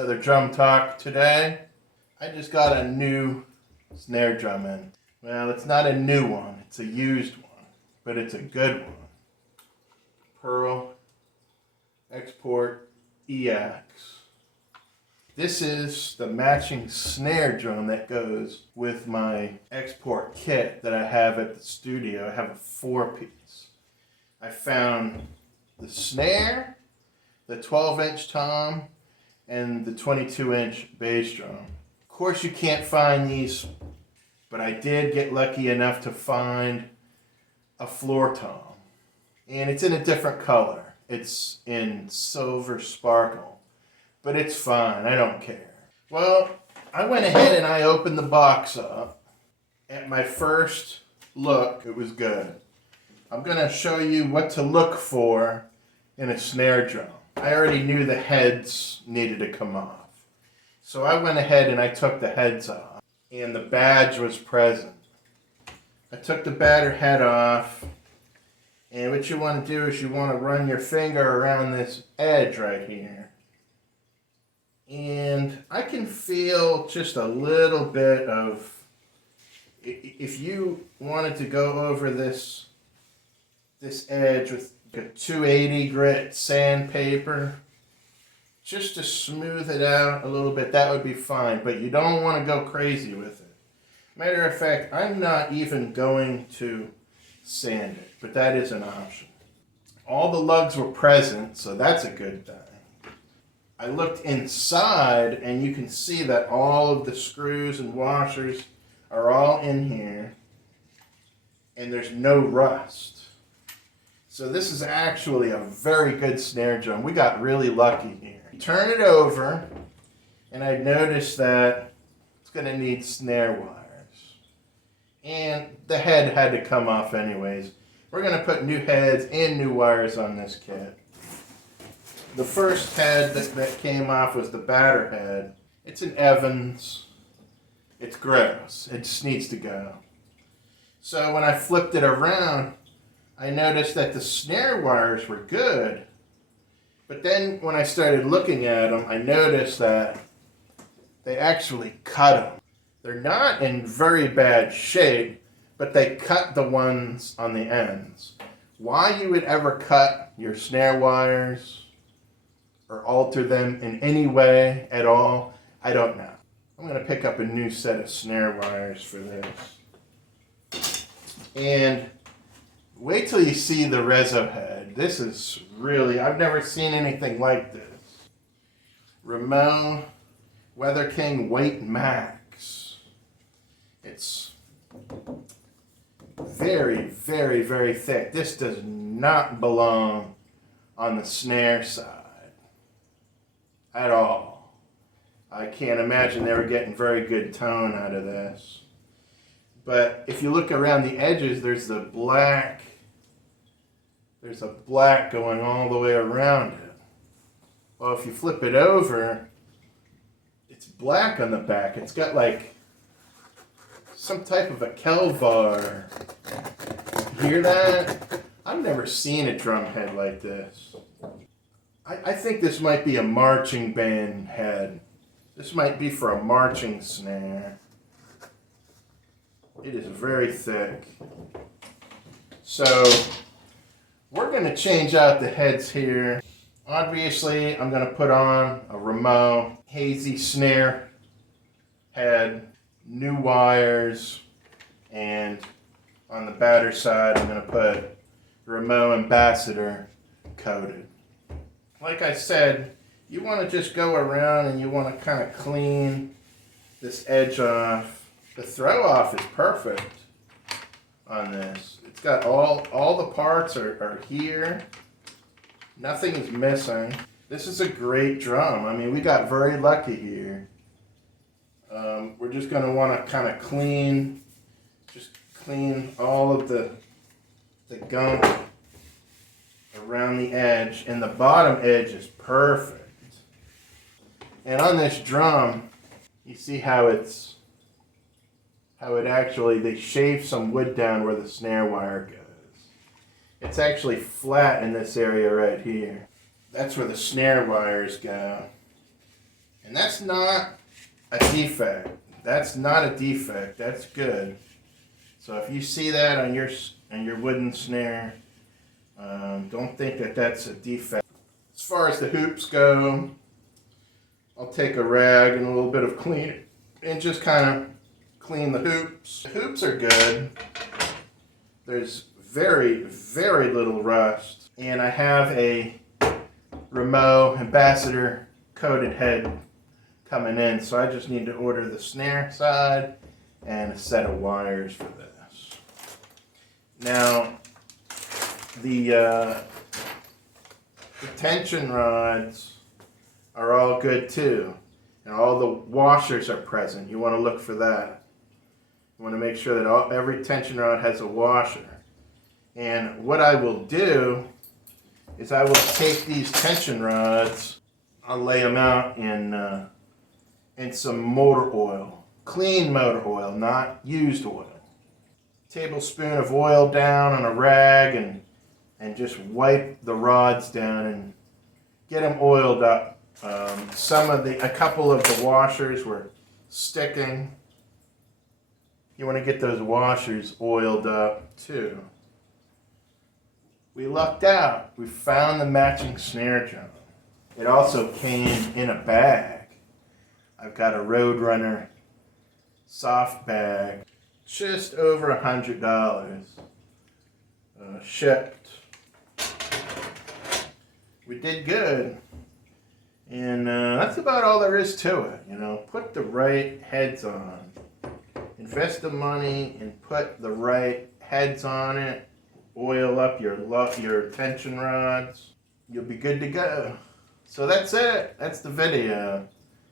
Another drum talk today. I just got a new snare drum in. Well, it's not a new one, it's a used one, but it's a good one. Pearl Export EX. This is the matching snare drum that goes with my export kit that I have at the studio. I have a 4-piece. I found the snare, the 12-inch tom, and the 22-inch bass drum. Of course you can't find these, but I did get lucky enough to find a floor tom. And it's in a different color. It's in silver sparkle, but it's fine, I don't care. Well, I went ahead and I opened the box up. At my first look, it was good. I'm gonna show you what to look for in a snare drum. I already knew the heads needed to come off. So I went ahead and I took the heads off, and the badge was present. I took the battery head off, and what you want to do is you want to run your finger around this edge right here. And I can feel just a little bit of, if you wanted to go over this edge with a 280 grit sandpaper, just to smooth it out a little bit, that would be fine, but you don't want to go crazy with it. Matter of fact, I'm not even going to sand it, but that is an option. All the lugs were present, so that's a good thing. I looked inside and you can see that all of the screws and washers are all in here, and there's no rust. So this is actually a very good snare drum. We got really lucky here. Turn it over, and I noticed that it's going to need snare wires. And the head had to come off anyways. We're going to put new heads and new wires on this kit. The first head that came off was the batter head. It's an Evans. It's gross. It just needs to go. So when I flipped it around, I noticed that the snare wires were good, but then when I started looking at them, I noticed that they actually cut them. They're not in very bad shape, but they cut the ones on the ends. Why you would ever cut your snare wires or alter them in any way at all, I don't know. I'm going to pick up a new set of snare wires for this. And wait till you see the Rezo head. This is really, I've never seen anything like this. Ramon Weather King Weight Max. It's very, very, very thick. This does not belong on the snare side at all. I can't imagine they were getting very good tone out of this. But if you look around the edges, there's a black going all the way around it. Well, if you flip it over, it's black on the back. It's got like some type of a Kelvar. Hear that? I've never seen a drum head like this. I think this might be a marching band head. This might be for a marching snare. It is very thick. So we're going to change out the heads here. Obviously, I'm going to put on a Ramon hazy snare head, new wires, and on the batter side, I'm going to put Ramon Ambassador coated. Like I said, you want to just go around and you want to kind of clean this edge off. The throw off is perfect on this. It's got all the parts are here. Nothing is missing. This is a great drum. I mean, we got very lucky here. We're just going to want to kind of clean all of the gunk around the edge, and the bottom edge is perfect. And on this drum, you see how they shave some wood down where the snare wire goes. It's actually flat in this area right here. That's where the snare wires go. And that's not a defect. That's not a defect. That's good. So if you see that on your wooden snare, don't think that that's a defect. As far as the hoops go, I'll take a rag and a little bit of cleaner and just kind of clean the hoops. The hoops are good. There's very, very little rust. And I have a Remo Ambassador coated head coming in, so I just need to order the snare side and a set of wires for this. Now, the tension rods are all good too, and all the washers are present. You want to look for that. You want to make sure that every tension rod has a washer. And what I will do is I will take these tension rods, I'll lay them out in some motor oil, clean motor oil, not used oil. Tablespoon of oil down on a rag and just wipe the rods down and get them oiled up. A couple of the washers were sticking. You want to get those washers oiled up too. We lucked out. We found the matching snare drum. It also came in a bag. I've got a Roadrunner soft bag, just over $100 shipped. We did good, and that's about all there is to it. You know, put the right heads on, invest the money and put the right heads on it. Oil up your tension rods. You'll be good to go. So that's it. That's the video.